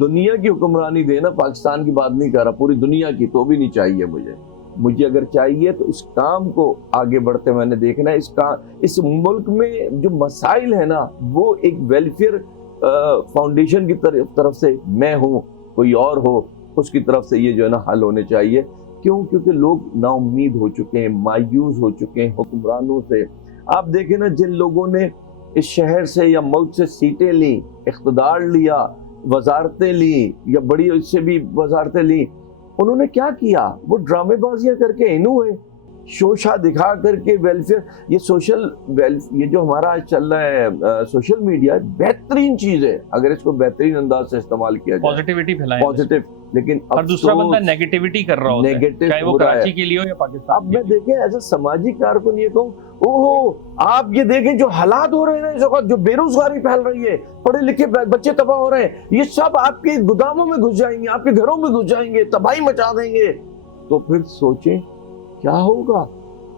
دنیا کی حکمرانی دے نا، پاکستان کی بات نہیں کر رہا، پوری دنیا کی، تو بھی نہیں چاہیے مجھے اگر چاہیے تو اس کام کو آگے بڑھتے میں نے دیکھنا ہے. اس ملک میں جو مسائل ہیں نا وہ ایک ویلفیئر فاؤنڈیشن کی طرف سے میں ہوں، کوئی اور ہو، اس کی طرف سے یہ جو ہے نا حل ہونے چاہیے. کیونکہ لوگ نا امید ہو چکے ہیں، مایوس ہو چکے ہیں حکمرانوں سے. آپ دیکھیں نا، جن لوگوں نے اس شہر سے یا ملک سے سیٹیں لیں، اقتدار لیا، وزارتیں لیں یا بڑی اس سے بھی وزارتیں لیں، انہوں نے کیا کیا؟ وہ ڈرامے بازیاں کر کے انہوں ہوئے، شوشا دکھا کر کے ویلفیئر. یہ جو ہمارا آج چل رہا ہے سوشل میڈیا، بہترین چیز ہے اگر اس کو بہترین انداز سے استعمال کیا جائے، پازیٹیوٹی پھیلائیں، پازیٹیو. لیکن اور دوسرا بندہ نیگیٹیوٹی کر رہا ہوتا ہے، چاہے وہ کراچی کے لیے ہو یا پاکستان. اب میں دیکھیں ایسا سماجی کارکن یہ کہوں، اوہو آپ یہ دیکھیں جو حالات ہو رہے ہیں نا اس وقت، جو بے روزگاری پھیل رہی ہے، پڑھے لکھے بچے تباہ ہو رہے ہیں، یہ سب آپ کے گوداموں میں گھس جائیں گے، آپ کے گھروں میں گھس جائیں گے، تباہی مچا دیں گے. تو پھر سوچیں کیا ہوگا.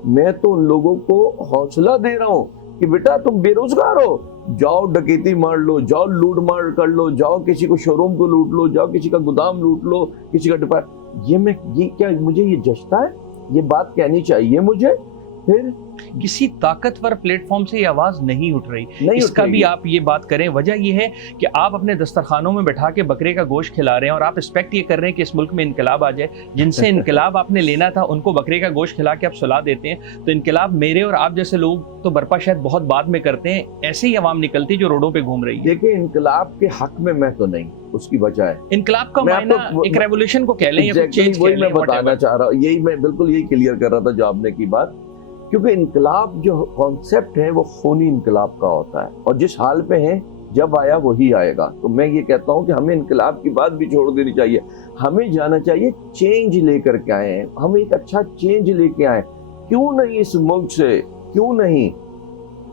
میں تو ان لوگوں کو حوصلہ دے رہا ہوں کہ بیٹا تم بے روزگار ہو، جاؤ ڈکیتی مار لو، جاؤ لوٹ مار کر لو، جاؤ کسی کو شو روم کو لوٹ لو، جاؤ کسی کا گودام لوٹ لو، کسی کا یہ کیا مجھے یہ جچتا ہے؟ یہ بات کہنی چاہیے مجھے؟ پھر کسی طاقتور پلیٹ فارم سے یہ آواز نہیں اٹھ رہی. اس کا بھی آپ یہ بات کریں، وجہ یہ ہے کہ آپ اپنے دسترخوانوں میں بٹھا کے بکرے کا گوشت کھلا رہے ہیں اور آپ ایکسپیکٹ یہ کر رہے ہیں کہ اس ملک میں انقلاب آ جائے. جن سے انقلاب آپ نے لینا تھا ان کو بکرے کا گوشت کھلا کے آپ سلا دیتے ہیں. تو انقلاب میرے اور آپ جیسے لوگ تو برپا شاید بہت بعد میں کرتے ہیں. ایسے ہی عوام نکلتی جو روڈوں پہ گھوم رہی ہے. دیکھیں انقلاب کے حق میں تو نہیں، اس کی وجہ ہے انقلاب کا معنی ایک ریولوشن کو کہہ لیں یا چینج کہہ لیں. میں بتانا چاہ رہا ہوں، یہی میں بالکل یہی کلیئر کر رہا تھا جو آپ نے کی بات. کیونکہ انقلاب جو کانسیپٹ ہے وہ خونی انقلاب کا ہوتا ہے، اور جس حال پہ ہیں جب آیا وہی آئے گا. تو میں یہ کہتا ہوں کہ ہمیں انقلاب کی بات بھی چھوڑ دینی چاہیے، ہمیں جانا چاہیے چینج لے کر کے آئے ہیں، ہم ایک اچھا چینج لے کے آئے. کیوں نہیں اس ملک سے، کیوں نہیں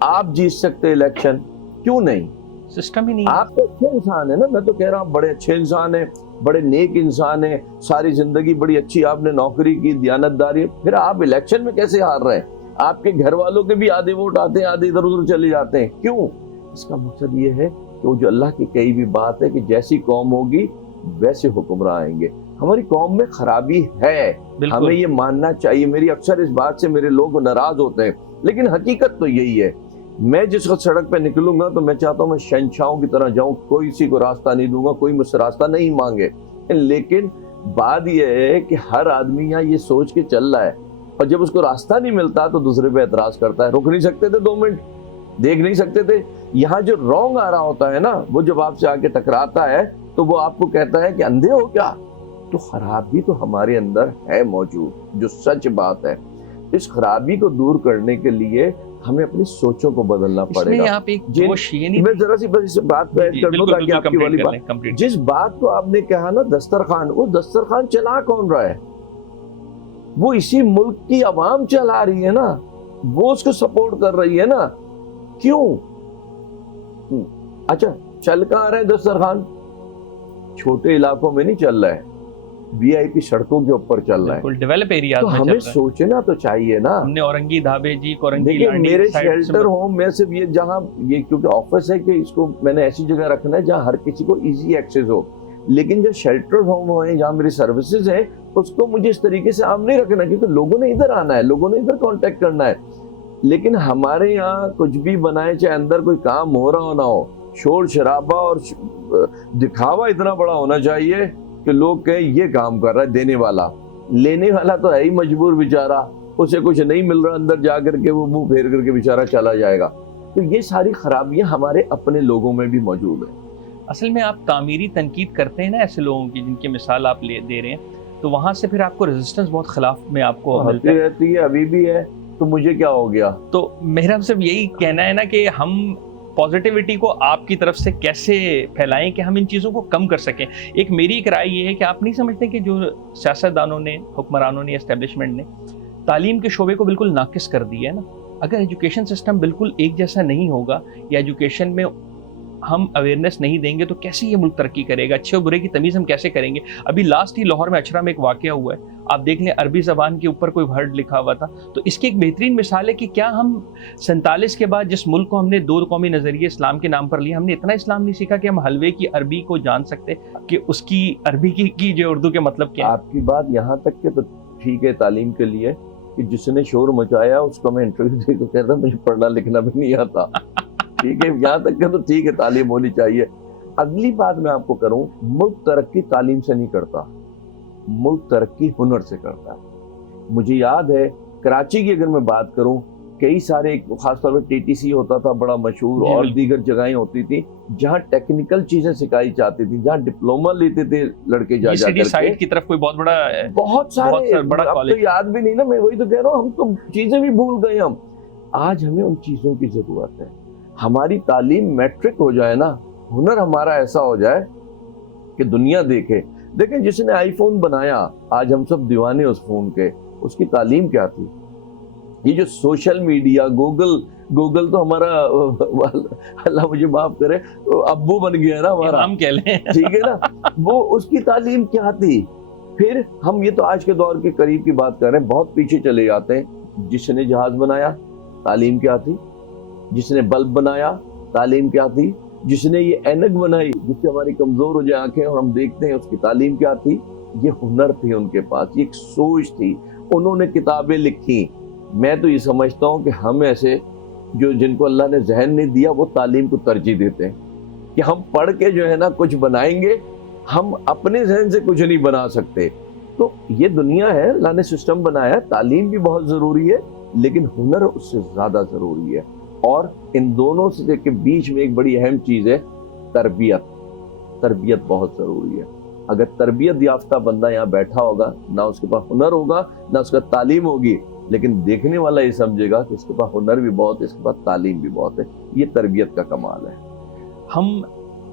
آپ جیت سکتے الیکشن؟ کیوں نہیں؟ سسٹم ہی نہیں. آپ تو اچھے انسان ہیں نا، میں تو کہہ رہا ہوں بڑے اچھے انسان ہیں، بڑے نیک انسان ہیں، ساری زندگی بڑی اچھی آپ نے نوکری کی، دیانتداری، پھر آپ الیکشن میں کیسے ہار رہے ہیں؟ آپ کے گھر والوں کے بھی آدھے ووٹ آتے ہیں، آدھے ادھر ادھر چلے جاتے ہیں. کیوں؟ اس کا مقصد یہ ہے کہ وہ جو اللہ کی کہی بھی بات ہے کہ جیسی قوم ہوگی ویسے حکمراں آئیں گے. ہماری قوم میں خرابی ہے، ہمیں یہ ماننا چاہیے. میری اکثر اس بات سے میرے لوگ ناراض ہوتے ہیں، لیکن حقیقت تو یہی ہے. میں جس وقت سڑک پہ نکلوں گا تو میں چاہتا ہوں میں شہنشاہوں کی طرح جاؤں، کوئی کسی کو راستہ نہیں دوں گا، کوئی مجھ سے راستہ نہیں مانگے. لیکن بات یہ ہے کہ ہر آدمی یہاں یہ سوچ کے چل رہا ہے، اور جب اس کو راستہ نہیں ملتا تو دوسرے پہ اعتراض کرتا ہے. رک نہیں سکتے تھے 2 منٹ؟ دیکھ نہیں سکتے تھے؟ یہاں جو رونگ آ رہا ہوتا ہے نا، وہ جب آپ سے آ کے ٹکراتا ہے تو وہ آپ کو کہتا ہے کہ اندھے ہو کیا؟ تو خرابی تو ہمارے اندر ہے موجود، جو سچ بات ہے. اس خرابی کو دور کرنے کے لیے ہمیں اپنی سوچوں کو بدلنا پڑے گا. آپ ایک جوش میں ذرا سی بس اس بات پہ ایڈ کر دوں تاکہ آپ کی والی بات، جس بات کو آپ نے کہا نا دسترخوان، وہ دسترخوان چلا کون رہا ہے؟ وہ اسی ملک کی عوام چلا رہی ہے نا، وہ اس کو سپورٹ کر رہی ہے نا. کیوں؟ اچھا چل کہاں رہے دسترخوان؟ چھوٹے علاقوں میں نہیں چل رہا ہے، وی آئی پی سڑکوں کے اوپر چل رہا ہے، ڈیولپ ایریاز میں. ہمیں سوچنا تو چاہیے نا. ہم نے اورنگی دھابے جی، دیکھیں میرے شیلٹر ہوم میں صرف یہ جہاں یہ کیونکہ آفس ہے کہ اس کو میں نے ایسی جگہ رکھنا ہے جہاں ہر کسی کو ایزی ایکسیس ہو. لیکن جو شیلٹر ہوم ہیں جہاں میری سروسز ہیں اس کو مجھے اس طریقے سے عام نہیں رکھنا، کیونکہ لوگوں نے ادھر آنا ہے، لوگوں نے ادھر کانٹیکٹ کرنا ہے. لیکن ہمارے یہاں کچھ بھی بنائے، چاہے اندر کوئی کام ہو رہا ہو نہ ہو، شور شرابہ اور دکھاوا اتنا بڑا ہونا چاہیے کہ لوگ کہیں یہ کام کر رہا ہے دینے والا. لینے والا تو ہے ہی مجبور بیچارہ، اسے کچھ نہیں مل رہا، اندر جا کر کے وہ منہ پھیر کر کے بیچارہ چلا جائے گا. تو یہ ساری خرابیاں ہمارے اپنے لوگوں میں بھی موجود ہیں. اصل میں آپ تعمیری تنقید کرتے ہیں نا ایسے لوگوں کی جن کی مثال آپ دے رہے ہیں، تو وہاں سے پھر آپ کو ریزسٹنس بہت خلاف میں آپ کو ملتی رہتی ہے، ابھی بھی ہے. تو مجھے کیا ہو گیا؟ تو میرا صرف یہی کہنا ہے نا کہ ہم پازیٹیوٹی کو آپ کی طرف سے کیسے پھیلائیں کہ ہم ان چیزوں کو کم کر سکیں. ایک میری ایک رائے یہ ہے کہ آپ نہیں سمجھتے کہ جو سیاستدانوں نے، حکمرانوں نے، اسٹیبلشمنٹ نے تعلیم کے شعبے کو بالکل ناقص کر دیا ہے نا. اگر ایجوکیشن سسٹم بالکل ایک جیسا نہیں ہوگا یا ایجوکیشن میں ہم اویئرنیس نہیں دیں گے تو کیسے یہ ملک ترقی کرے گا؟ اچھے اور برے کی تمیز ہم کیسے کریں گے؟ ابھی لاسٹ ہی لاہور میں اچھرا میں ایک واقعہ ہوا ہے، آپ دیکھ لیں عربی زبان کے اوپر کوئی ورڈ لکھا ہوا تھا، تو اس کی ایک بہترین مثال ہے کہ کیا ہم 47 کے بعد جس ملک کو ہم نے دو قومی نظریے اسلام کے نام پر لیا، ہم نے اتنا اسلام نہیں سیکھا کہ ہم حلوے کی عربی کو جان سکتے کہ اس کی عربی کی جو اردو کے مطلب کیا ہے؟ آپ کی بات یہاں تک کہ تو ٹھیک ہے تعلیم کے لیے کہ جس نے شور مچایا اس کو میں انٹرویو دے تو کہتا مجھے پڑھنا لکھنا بھی نہیں آتا، ٹھیک ہے یہاں تک کہ تو ٹھیک ہے تعلیم ہونی چاہیے۔ اگلی بات میں آپ کو کروں، ملک ترقی تعلیم سے نہیں کرتا، ملک ترقی ہنر سے کرتا ہے۔ مجھے یاد ہے کراچی کی اگر میں بات کروں، کئی سارے خاص طور پہ ٹی ٹی سی ہوتا تھا بڑا مشہور، اور دیگر جگہیں ہوتی تھی جہاں ٹیکنیکل چیزیں سکھائی جاتی تھی، جہاں ڈپلوما لیتے تھے لڑکے جا جا کر کے سائٹ کی طرف کوئی بہت سارے بڑا اب کالج تو یاد بھی نہیں نا، میں وہی تو کہہ رہا ہوں، ہم تو چیزیں بھی بھول گئے۔ ہم آج ہمیں ان چیزوں کی ضرورت ہے، ہماری تعلیم میٹرک ہو جائے نا، ہنر ہمارا ایسا ہو جائے کہ دنیا دیکھے۔ دیکھیں جس نے آئی فون بنایا، آج ہم سب دیوانے اس فون کے، اس کی تعلیم کیا تھی؟ یہ جو سوشل میڈیا، گوگل تو ہمارا اللہ مجھے معاف کرے ابو بن گیا نا ہمارا، ہم کہہ لیں ٹھیک ہے نا، وہ اس کی تعلیم کیا تھی؟ پھر ہم یہ تو آج کے دور کے قریب کی بات کر رہے ہیں، بہت پیچھے چلے جاتے ہیں۔ جس نے جہاز بنایا تعلیم کیا تھی؟ جس نے بلب بنایا تعلیم کیا تھی؟ جس نے یہ اینک بنائی جس سے ہماری کمزور ہو جائے آنکھیں اور ہم دیکھتے ہیں، اس کی تعلیم کیا تھی؟ یہ ہنر تھی ان کے پاس، یہ ایک سوچ تھی، انہوں نے کتابیں لکھی۔ میں تو یہ سمجھتا ہوں کہ ہم ایسے جو جن کو اللہ نے ذہن نہیں دیا وہ تعلیم کو ترجیح دیتے ہیں کہ ہم پڑھ کے جو ہے نا کچھ بنائیں گے، ہم اپنے ذہن سے کچھ نہیں بنا سکتے۔ تو یہ دنیا ہے، اللہ نے سسٹم بنایا ہے، تعلیم بھی بہت ضروری ہے لیکن ہنر اس سے زیادہ ضروری ہے، اور ان دونوں سے کے بیچ میں ایک بڑی اہم چیز ہے تربیت۔ تربیت بہت ضروری ہے۔ اگر تربیت یافتہ بندہ یہاں بیٹھا ہوگا، نہ اس کے پاس ہنر ہوگا نہ اس کا تعلیم ہوگی، لیکن دیکھنے والا یہ سمجھے گا کہ اس کے پاس ہنر بھی بہت ہے، اس کے پاس تعلیم بھی بہت ہے۔ یہ تربیت کا کمال ہے۔ ہم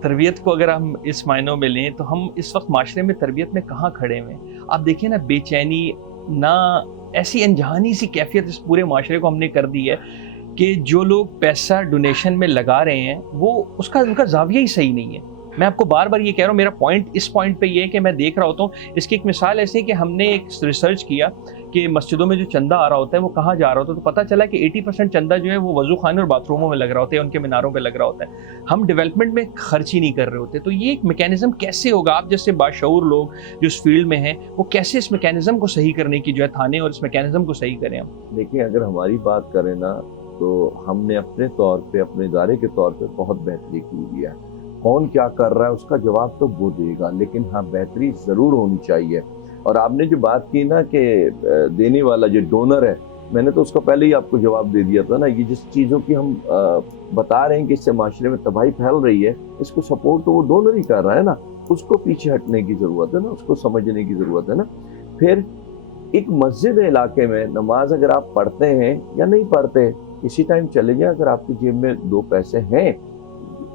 تربیت کو اگر ہم اس معنوں میں لیں تو ہم اس وقت معاشرے میں تربیت میں کہاں کھڑے ہوئے ہیں؟ آپ دیکھیں نا، بے چینی، نہ ایسی انجہانی سی کیفیت اس پورے معاشرے کو ہم نے کر دی ہے کہ جو لوگ پیسہ ڈونیشن میں لگا رہے ہیں وہ ان کا زاویہ ہی صحیح نہیں ہے۔ میں آپ کو بار بار یہ کہہ رہا ہوں، میرا پوائنٹ اس پوائنٹ پہ یہ ہے کہ میں دیکھ رہا ہوتا ہوں، اس کی ایک مثال ایسی ہے کہ ہم نے ایک ریسرچ کیا کہ مسجدوں میں جو چندہ آ رہا ہوتا ہے وہ کہاں جا رہا ہوتا ہے، تو پتہ چلا کہ 80% چندہ جو ہے وہ وضو خانے اور باتھ روموں میں لگ رہا ہوتا ہے، ان کے میناروں پہ لگ رہا ہوتا ہے۔ ہم ڈیولپمنٹ میں خرچ ہی نہیں کر رہے ہوتے۔ تو یہ ایک میکینزم کیسے ہوگا؟ آپ جیسے باشعور لوگ جو اس فیلڈ میں ہیں، وہ کیسے اس میکینزم کو صحیح کرنے کی جو ہے تھانے اور اس میکینزم کو صحیح کریں ہم؟ دیکھیں اگر ہماری بات کریں نا تو ہم نے اپنے طور پہ، اپنے ادارے کے طور پہ بہت بہتری کی ہے۔ کون کیا کر رہا ہے اس کا جواب تو وہ دے گا، لیکن ہاں بہتری ضرور ہونی چاہیے۔ اور آپ نے جو بات کی نا کہ دینے والا جو ڈونر ہے، میں نے تو اس کو پہلے ہی آپ کو جواب دے دیا تھا نا۔ یہ جس چیزوں کی ہم بتا رہے ہیں کہ اس سے معاشرے میں تباہی پھیل رہی ہے، اس کو سپورٹ تو وہ ڈونر ہی کر رہا ہے نا، اس کو پیچھے ہٹنے کی ضرورت ہے نا، اس کو سمجھنے کی ضرورت ہے نا۔ پھر ایک مسجد علاقے میں نماز اگر آپ پڑھتے ہیں یا نہیں پڑھتے، اسی ٹائم چلے جائیں۔ اگر آپ کی جیب میں 2 پیسے ہیں،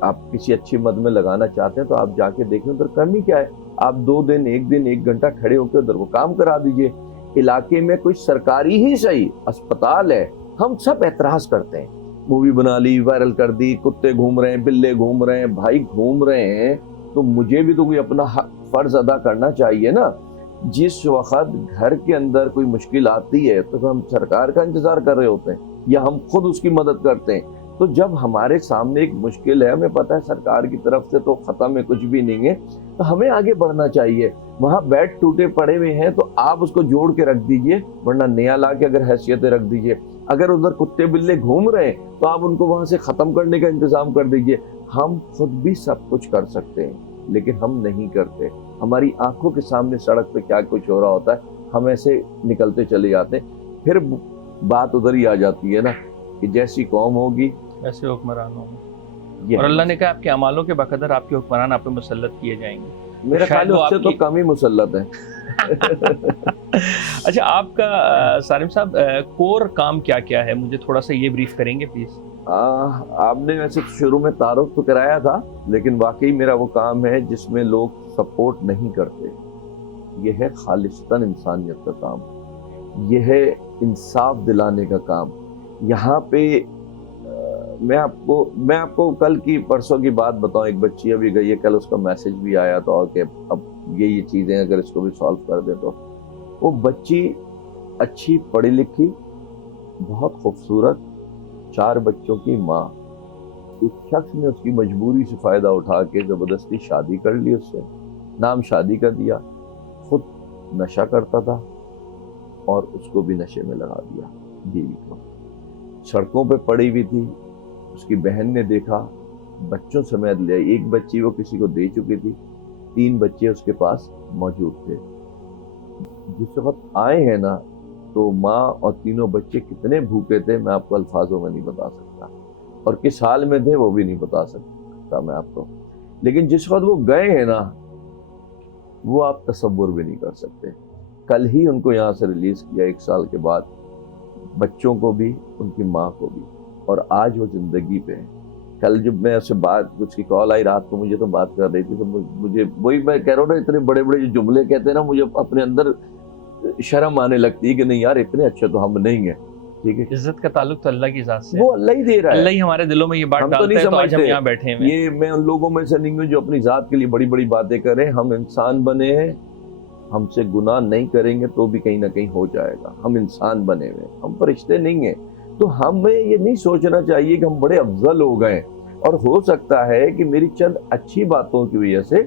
آپ کسی اچھی مد میں لگانا چاہتے ہیں تو آپ جا کے دیکھیں ادھر کمی کیا ہے۔ آپ 2 دن 1 گھنٹہ کھڑے ہو کے ادھر وہ کام کرا دیجئے۔ علاقے میں کوئی سرکاری ہی صحیح اسپتال ہے، ہم سب اعتراض کرتے ہیں، مووی بنا لی، وائرل کر دی، کتے گھوم رہے ہیں، بلے گھوم رہے ہیں۔ بھائی گھوم رہے ہیں تو مجھے بھی تو کوئی اپنا فرض ادا کرنا چاہیے نا۔ جس وقت گھر کے اندر کوئی مشکل آتی ہے تو ہم سرکار کا انتظار کر رہے ہوتے ہیں یا ہم خود اس کی مدد کرتے ہیں۔ تو جب ہمارے سامنے ایک مشکل ہے، ہمیں پتہ ہے سرکار کی طرف سے تو ختم ہے، کچھ بھی نہیں ہے، تو ہمیں آگے بڑھنا چاہیے۔ وہاں بیڈ ٹوٹے پڑے ہوئے ہیں تو آپ اس کو جوڑ کے رکھ دیجئے، ورنہ نیا لا کے اگر حیثیتیں رکھ دیجئے۔ اگر ادھر کتے بلے گھوم رہے ہیں تو آپ ان کو وہاں سے ختم کرنے کا انتظام کر دیجئے۔ ہم خود بھی سب کچھ کر سکتے ہیں لیکن ہم نہیں کرتے۔ ہماری آنکھوں کے سامنے سڑک پہ کیا کچھ ہو رہا ہوتا ہے، ہم ایسے نکلتے چلے جاتے ہیں۔ پھر بات ادھر ہی آ جاتی ہے نا کہ جیسی قوم ہوگی ایسے حکمران ہوں گے، اور اللہ نے کہا آپ کے اعمالوں کے بقدر آپ کے حکمران آپ پہ مسلط کیے جائیں گے۔ میرے خیال اس سے تو کم ہی مسلط ہے۔ اچھا، آپ کا سالم صاحب کور کام کیا کیا ہے؟ مجھے تھوڑا سا یہ بریف کریں گے پلیز؟ آپ نے ویسے شروع میں تعارف تو کرایا تھا، لیکن واقعی میرا وہ کام ہے جس میں لوگ سپورٹ نہیں کرتے۔ یہ ہے خالصتاً انسانیت کا کام، یہ ہے انصاف دلانے کا کام۔ یہاں پہ میں آپ کو کل کی پرسوں کی بات بتاؤں. ایک بچی ابھی گئی ہے, کل اس کا میسج بھی آیا تھا کہ اب یہ چیزیں اگر اس کو بھی سالو کر دے تو. وہ بچی اچھی پڑھی لکھی, بہت خوبصورت, 4 بچوں کی ماں. ایک شخص نے اس کی مجبوری سے فائدہ اٹھا کے زبردستی شادی کر لی, اس سے نام شادی کا دیا, خود نشہ کرتا تھا اور اس کو بھی نشے میں لگا دیا, بیوی کو. سڑکوں پہ پڑی ہوئی تھی, اس کی بہن نے دیکھا, بچوں سمیت لے. ایک بچی وہ کسی کو دے چکی تھی, 3 بچے اس کے پاس موجود تھے. جس وقت آئے ہیں نا تو ماں اور تینوں بچے کتنے بھوکے تھے میں آپ کو الفاظوں میں نہیں بتا سکتا, اور کس حال میں تھے وہ بھی نہیں بتا سکتا میں آپ کو. لیکن جس وقت وہ گئے ہیں نا وہ آپ تصور بھی نہیں کر سکتے. کل ہی ان کو یہاں سے ریلیز کیا 1 سال کے بعد, بچوں کو بھی ان کی ماں کو بھی, اور آج وہ زندگی پہ ہیں. کل جب میں اس سے بات, اس کی کال آئی رات کو, مجھے تو بات کر رہی تھی, تو مجھے وہی میں کہہ رہا ہوں نا, اتنے بڑے بڑے جو جملے کہتے ہیں نا, مجھے اپنے اندر شرم آنے لگتی ہے کہ نہیں یار اتنے اچھے تو ہم نہیں ہیں. ٹھیک ہے, عزت کا تعلق تو اللہ کی ذات سے ہے, وہ اللہ ہی دے رہا ہے, اللہ ہی ہمارے دلوں میں یہ بات ڈالتا ہے, تو آج ہم یہاں بیٹھے ہیں. یہ میں ان لوگوں میں سے نہیں ہوں جو اپنی ذات کے لیے بڑی بڑی باتیں کریں. ہم انسان بنے ہیں, ہم سے گناہ نہیں کریں گے تو بھی کہیں نہ کہیں ہو جائے گا. ہم انسان بنے ہوئے, ہم فرشتے نہیں ہیں. تو ہمیں یہ نہیں سوچنا چاہیے کہ ہم بڑے افضل ہو گئے, اور ہو سکتا ہے کہ میری چند اچھی باتوں کی وجہ سے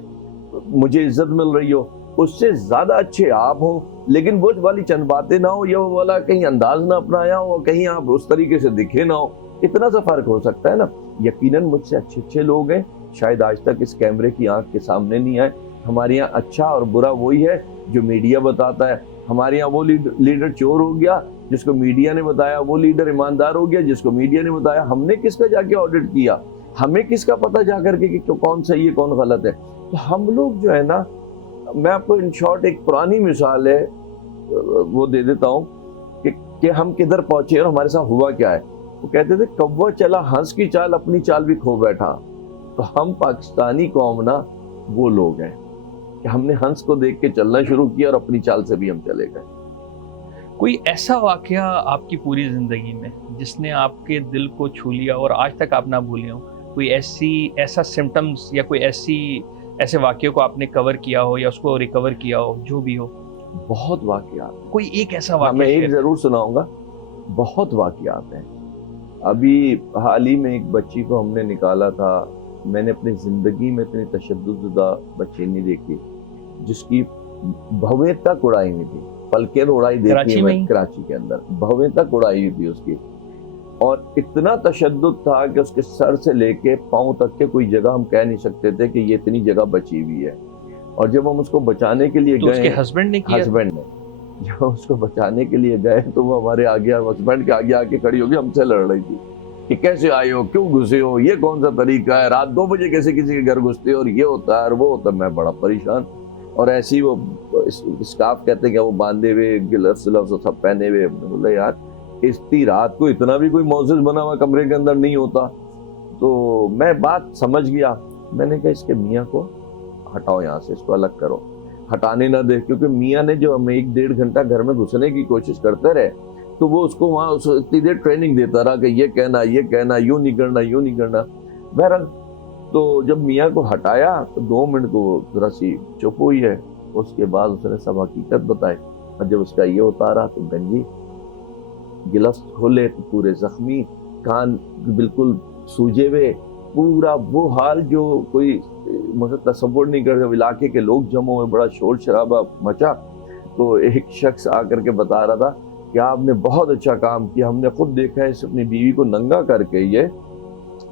مجھے عزت مل رہی ہو, اس سے زیادہ اچھے آپ ہوں, لیکن وہ والی چند باتیں نہ ہو, یا وہ والا کہیں انداز نہ اپنایا ہو, کہیں آپ اس طریقے سے دکھے نہ ہو. اتنا سا فرق ہو سکتا ہے نا. یقیناً مجھ سے اچھے اچھے لوگ ہیں, شاید آج تک اس کیمرے کی آنکھ کے سامنے نہیں آئے. ہمارے یہاں اچھا اور برا وہی ہے جو میڈیا بتاتا ہے. ہمارے یہاں وہ لیڈر چور ہو گیا جس کو میڈیا نے بتایا, وہ لیڈر ایماندار ہو گیا جس کو میڈیا نے بتایا. ہم نے کس کا جا کے آڈٹ کیا؟ ہمیں کس کا پتہ جا کر کے کہ کون صحیح ہے کون غلط ہے؟ تو ہم لوگ جو ہے نا, میں آپ کو ان شارٹ ایک پرانی مثال ہے وہ دے دیتا ہوں کہ ہم کدھر پہنچے اور ہمارے ساتھ ہوا کیا ہے. وہ کہتے تھے کوا چلا ہنس کی چال, اپنی چال بھی کھو بیٹھا. تو ہم پاکستانی قوم نا وہ لوگ ہیں کہ ہم نے ہنس کو دیکھ کے چلنا شروع کیا اور اپنی چال سے بھی ہم چلے گئے. کوئی ایسا واقعہ آپ کی پوری زندگی میں جس نے آپ کے دل کو چھو لیا اور آج تک آپ نہ بھولے ہو؟ کوئی ایسا سمٹمز یا کوئی ایسے واقعے کو آپ نے کور کیا ہو یا اس کو ریکور کیا ہو, جو بھی ہو؟ بہت واقعات, کوئی ایک ایسا واقعہ میں ایک ضرور سناؤں گا. بہت واقعات ہیں. ابھی حال ہی میں ایک بچی کو ہم نے نکالا تھا. میں نے اپنی زندگی میں اتنی تشدد زدہ بچی نہیں دیکھی جس کی بھویں تک اڑائی ہوئی تھی. پلکیں اڑائی دیکھی میں کراچی کے اندر, بھویں تک اڑائی ہوئی تھی اس کی, اور اتنا تشدد تھا کہ اس کے سر سے لے کے پاؤں تک کے کوئی جگہ ہم کہہ نہیں سکتے تھے کہ یہ اتنی جگہ بچی ہوئی ہے. اور جب ہم اس کو بچانے کے لیے گئے, اس کے ہسبینڈ نے جب اس کو بچانے کے لیے گئے تو وہ ہمارے آگے, ہسبینڈ کے آگے آ کے کھڑی ہوگی, ہم سے لڑ رہی تھی کہ کیسے آئے ہو, کیوں گھسے ہو, یہ کون سا طریقہ ہے, رات 2 بجے کیسے کسی کے گھر گھستے ہو, اور یہ ہوتا ہے اور وہ ہوتا ہے. میں بڑا پریشان. اور ایسے ہی وہ اسکارف کہتے ہیں کہ وہ باندھے ہوئے, گلفز سب پہنے ہوئے. بولے یار اتنی رات کو اتنا بھی کوئی معزز بنا ہوا کمرے کے اندر نہیں ہوتا. تو میں بات سمجھ گیا. میں نے کہا اس کے میاں کو ہٹاؤ یہاں سے, اس کو الگ کرو. ہٹانے نہ دے, کیونکہ میاں نے جو ہمیں 1-1.5 گھنٹہ گھر میں گھسنے کی کوشش کرتے رہے, تو وہ اس کو وہاں اتنی دیر ٹریننگ دیتا رہا کہ یہ کہنا, یوں نہیں کرنا, یوں نہیں کرنا. بہرحال تو جب میاں کو ہٹایا تو 2 منٹ کو ذرا سی چپ ہوئی ہے. اس کے بعد اس نے سب حقیقت بتائی, اور جب اس کا یہ اتارا تو گنجی, گلفز کھولے تو پورے زخمی, کان بالکل سوجے ہوئے, پورا وہ حال جو کوئی مجھے تصور نہیں کر رہا. علاقے کے لوگ جمع ہوئے, بڑا شور شرابہ مچا. تو ایک شخص آ کر کے بتا رہا تھا کہ آپ نے بہت اچھا کام کیا, ہم نے خود دیکھا ہے, اس اپنی بیوی کو ننگا کر کے یہ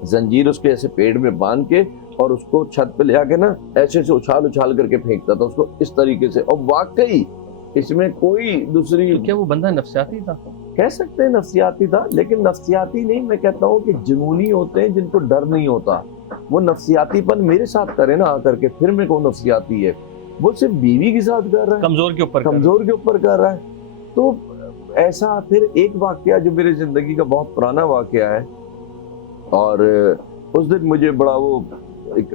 زنجیر اس کے ایسے پیڑ میں باندھ کے اور اس کو چھت پہ لے آ کے نا ایسے سے اچھال کر کے پھینکتا تھا اس کو اس طریقے سے. اور واقعی اس میں کوئی دوسری, کیا وہ بندہ نفسیاتی تھا؟ کہہ سکتے ہیں نفسیاتی تھا, لیکن نفسیاتی نہیں, میں کہتا ہوں کہ جنونی ہوتے ہیں جن کو ڈر نہیں ہوتا. وہ نفسیاتی پن میرے ساتھ کرے نا آ کر کے, پھر میں کو نفسیاتی ہے. وہ صرف بیوی کے ساتھ کر رہا ہے, کمزور کے اوپر کر رہا ہے. تو ایسا پھر ایک واقعہ جو میری زندگی کا بہت پرانا واقعہ ہے, اور اس دن مجھے بڑا وہ ایک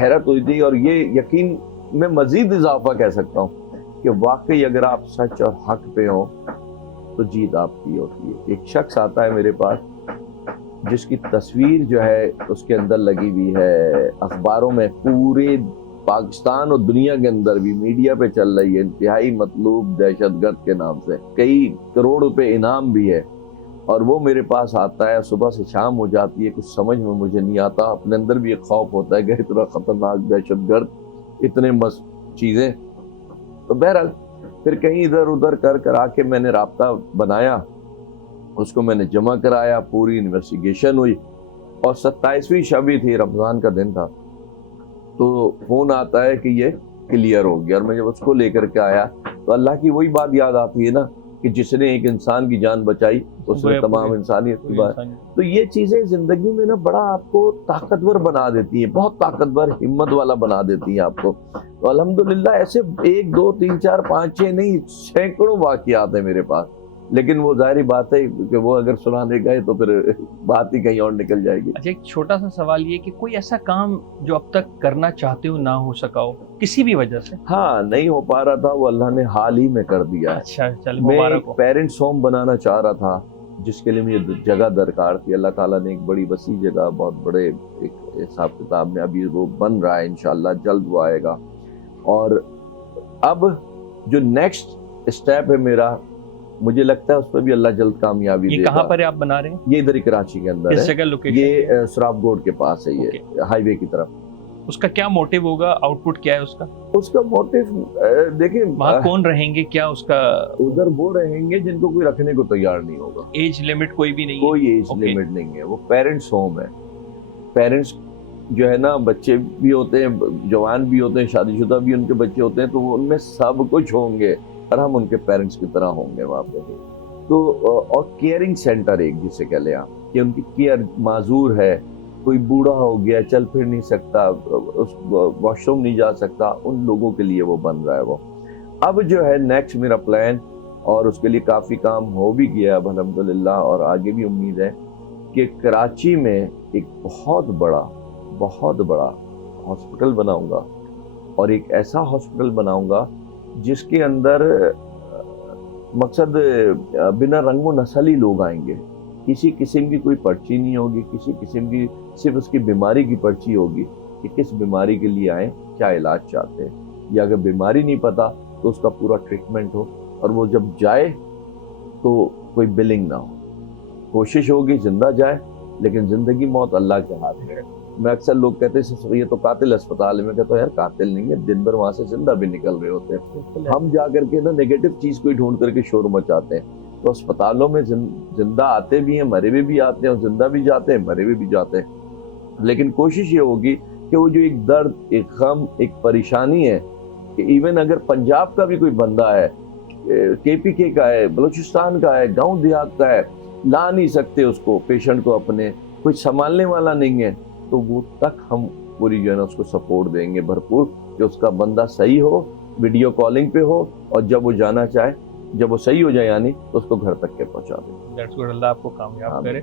حیرت ہوئی تھی. اور یہ یقین میں مزید اضافہ کہہ سکتا ہوں کہ واقعی اگر آپ سچ اور حق پہ ہوں تو جیت آپ کی ہوتی ہے. ایک شخص آتا ہے میرے پاس, جس کی تصویر جو ہے اس کے اندر لگی ہوئی ہے اخباروں میں، پورے پاکستان اور دنیا کے اندر بھی میڈیا پہ چل رہی ہے، انتہائی مطلوب دہشت گرد کے نام سے، کئی کروڑ روپے انعام بھی ہے، اور وہ میرے پاس آتا ہے، صبح سے شام ہو جاتی ہے، کچھ سمجھ میں مجھے نہیں آتا، اپنے اندر بھی ایک خوف ہوتا ہے کہ اتنا خطرناک دہشت گرد، اتنے چیزیں، تو بہرحال پھر کہیں ادھر ادھر کر آ کے میں نے رابطہ بنایا، اس کو میں نے جمع کرایا، پوری انویسٹیگیشن ہوئی، اور 27ویں شب ہی تھی، رمضان کا دن تھا، تو فون آتا ہے کہ یہ کلیئر ہو گیا، اور میں جب اس کو لے کر کے آیا تو اللہ کی وہی بات یاد آتی ہے نا کہ جس نے ایک انسان کی جان بچائی اس نے تمام انسانیت کی بات. تو یہ چیزیں زندگی میں نا بڑا آپ کو طاقتور بنا دیتی ہیں، بہت طاقتور، ہمت والا بنا دیتی ہیں آپ کو. تو الحمدللہ ایسے 1 2 3 4 5 6 نہیں، سینکڑوں واقعات ہیں میرے پاس، لیکن وہ ظاہری بات ہے کہ وہ اگر سنانے گئے تو پھر بات ہی کہیں اور نکل جائے گی. اچھا، ایک چھوٹا سا سوال یہ کہ کوئی ایسا کام جو اب تک کرنا چاہتے ہو نہ ہو سکا ہو کسی بھی وجہ سے؟ ہاں، نہیں ہو پا رہا تھا، وہ اللہ نے حال ہی میں کر دیا ہے. اچھا چل، میں مبارک ہو. پیرنٹس ہوم بنانا چاہ رہا تھا، جس کے لیے مجھے جگہ درکار تھی. اللہ تعالیٰ نے ایک بڑی وسیع جگہ، بہت بڑے ایک حساب کتاب میں، ابھی وہ بن رہا ہے، انشاءاللہ جلد وہ آئے گا. اور اب جو نیکسٹ اسٹیپ ہے میرا، مجھے لگتا ہے اس پہ بھی اللہ جلد کامیابی دے گا. یہ کہاں پر ہے آپ بنا رہے ہیں؟ یہ ادھر ہی کراچی کے اندر ہے. کس جگہ لوکیشن؟ یہ سراف گوڈ کے پاس ہے، یہ ہائی وے کی طرف. اس کا کیا موٹیو ہوگا، آؤٹ پٹ کیا ہے اس کا؟ اس کا موٹیو دیکھیں، وہاں کون رہیں گے، کیا اس کا؟ ادھر وہ رہیں گے جن کو کوئی رکھنے کو تیار نہیں ہوگا. ایج لمٹ کوئی بھی نہیں ہے؟ کوئی ایج لمٹ نہیں ہے، وہ پیرنٹس ہوم ہے. پیرنٹس جو ہے نا، بچے بھی ہوتے ہیں، جوان بھی ہوتے ہیں، شادی شدہ بھی ان کے بچے ہوتے ہیں، تو وہ ان میں سب کچھ ہوں گے اور ہم ان کے پیرنٹس کی طرح ہوں گے وہاں پہ. تو اور کیئرنگ سینٹر ایک جسے کہہ لیں آپ، کہ ان کی کیئر، معذور ہے، کوئی بوڑھا ہو گیا، چل پھر نہیں سکتا، اس واش روم نہیں جا سکتا، ان لوگوں کے لیے وہ بن رہا ہے. وہ اب جو ہے نیکسٹ میرا پلان، اور اس کے لیے کافی کام ہو بھی گیا اب الحمدللہ، اور آگے بھی امید ہے کہ کراچی میں ایک بہت بڑا ہاسپٹل بناؤں گا، اور ایک ایسا ہاسپٹل بناؤں گا جس کے اندر مقصد بنا رنگ و نسل ہی لوگ آئیں گے، کسی قسم کی کوئی پرچی نہیں ہوگی، کسی قسم کی، صرف اس کی بیماری کی پرچی ہوگی کہ کس بیماری کے لیے آئیں، کیا علاج چاہتے ہیں، یا اگر بیماری نہیں پتا تو اس کا پورا ٹریٹمنٹ ہو، اور وہ جب جائے تو کوئی بلنگ نہ ہو. کوشش ہوگی زندہ جائے، لیکن زندگی موت اللہ کے ہاتھ میں ہے. میں اکثر لوگ کہتے ہیں یہ تو قاتل اسپتال ہے، میں کہتا ہوں یار قاتل نہیں ہے، دن بھر وہاں سے زندہ بھی نکل رہے ہوتے ہیں. ہم جا کر کے نا نیگیٹو چیز کو ہی ڈھونڈ کر کے شور مچاتے ہیں. تو اسپتالوں میں زندہ آتے بھی ہیں، مرے ہوئے بھی آتے ہیں، اور زندہ بھی جاتے ہیں، مرے ہوئے بھی جاتے ہیں. لیکن کوشش یہ ہوگی کہ وہ جو ایک درد، ایک غم، ایک پریشانی ہے، کہ ایون اگر پنجاب کا بھی کوئی بندہ ہے، KPK کا ہے، بلوچستان کا ہے، گاؤں دیہات کا ہے، لا نہیں سکتے اس کو، پیشنٹ کو اپنے، کوئی سنبھالنے والا نہیں ہے، تو وہ تک ہم پوری جو ہے نا اس کو سپورٹ دیں گے بھرپور، کہ اس کا بندہ صحیح ہو، ویڈیو کالنگ پہ ہو، اور جب وہ جانا چاہے، جب وہ صحیح ہو جائے یعنی، تو اس کو گھر تک کے پہنچا دیں. دیٹس گڈ، اللہ آپ کو کامیاب کرے.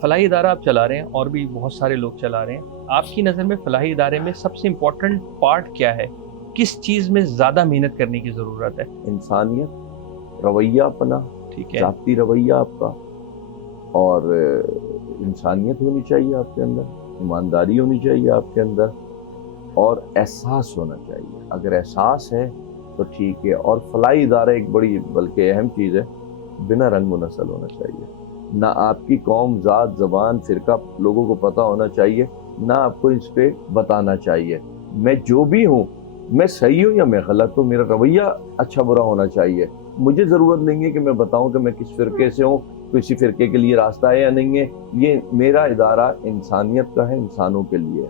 فلاحی ادارہ آپ چلا رہے ہیں، اور بھی بہت سارے لوگ چلا رہے ہیں. آپ کی نظر میں فلاحی ادارے میں سب سے امپورٹنٹ پارٹ کیا ہے؟ کس چیز میں زیادہ محنت کرنے کی ضرورت ہے؟ انسانیت، رویہ اپنا، ٹھیک ہے، ذاتی رویہ آپ کا، اور انسانیت ہونی چاہیے آپ کے اندر، ایمانداری ہونی چاہیے آپ کے اندر، اور احساس ہونا چاہیے. اگر احساس ہے تو ٹھیک ہے. اور فلاحی ادارہ ایک بڑی بلکہ اہم چیز ہے، بنا رنگ و نسل ہونا چاہیے. نہ آپ کی قوم، ذات، زبان، فرقہ لوگوں کو پتہ ہونا چاہیے، نہ آپ کو اس پہ بتانا چاہیے. میں جو بھی ہوں، میں صحیح ہوں یا میں غلط ہوں، میرا رویہ اچھا برا ہونا چاہیے. مجھے ضرورت نہیں ہے کہ میں بتاؤں کہ میں کس فرقے سے ہوں، کسی فرقے کے لیے راستہ ہے یا نہیں ہے. یہ میرا ادارہ انسانیت کا ہے، انسانوں کے لیے،